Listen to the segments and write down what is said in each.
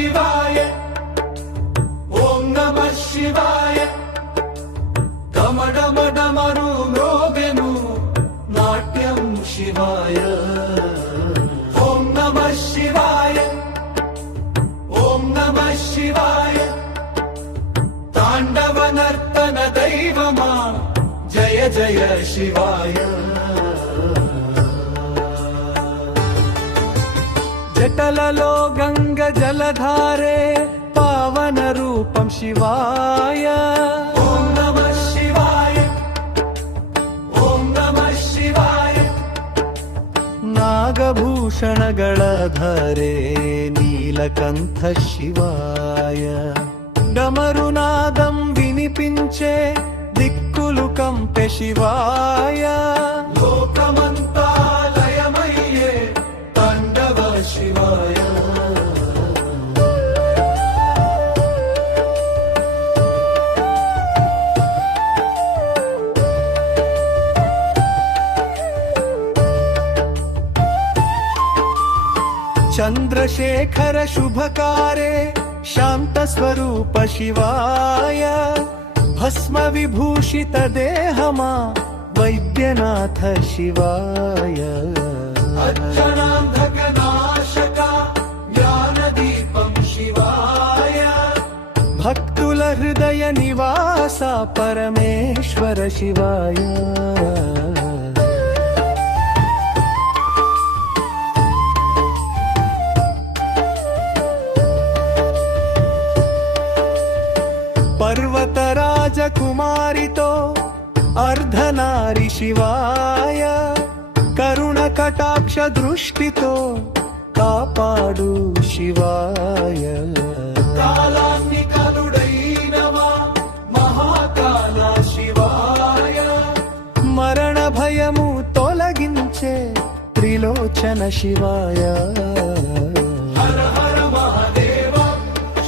ಶಿವಾಯ ಓಂ ನಮಃ ಶಿವಾಯ ಡಮಡಮ ಡಮರು ಮ್ರೋಗೆನು ನಾಟ್ಯಂ ಶಿವಾಯ ಓಂ ನಮಃ ಶಿವಾಯ ಓಂ ನಮಃ ಶಿವಾಯ ತಾಂಡವ ನರ್ತನ ದೈವಮಾ ಜಯ ಜಯ ಶಿವಾಯ ಜಟలలో ಗಂಗ ಜಲಧಾರೆ ಪಾವನ ರೂಪಂ ಶಿವಾಯ ಓಂ ನಮಃ ಶಿವಾಯ ಓಂ ನಮಃ ಶಿವಾಯ ನಾಗಭೂಷಣಗಳ ಧರೆ నీలకంఠ శివాయ డమరునాదం వినిపించే దిక్కులు కంపె శివాయ లోకమంతా లయమయ్యే తాండవ శివాయ చంద్రశేఖర శుభకారే శాంత స్వరూప శివాయ భస్మ విభూషిత దేహమా వైద్యనాథ శివాయ అర్చనాంధక నాశక జ్ఞానదీపం శివాయ భక్తుల హృదయ నివాస పరమేశ్వర శివాయ పర్వతరాజకుమారితో అర్ధనారి శివాయ కరుణ కటాక్ష దృష్టితో కాపాడు శివాయ కాలాన్ని కలుడైనవా మహాకాల శివాయ మరణ భయము తొలగించే త్రిలోచన శివాయ హర హర మహాదేవ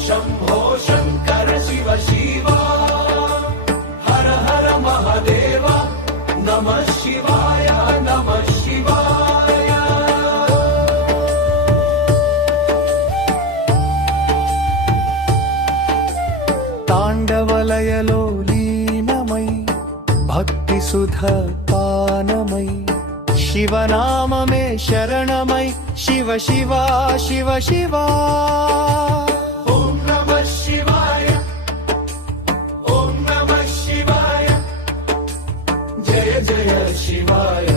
శంభో శంకర శివ శివ హర హర మహాదేవ నమః శివాయ నమః శివాయ తాండవలయలో లీనమై భక్తి సుధ పానమై శివనామమే శరణమై శివ శివ శివ శివ ఓం నమః శివాయ ఓం నమః శివాయ జయ జయ శివాయ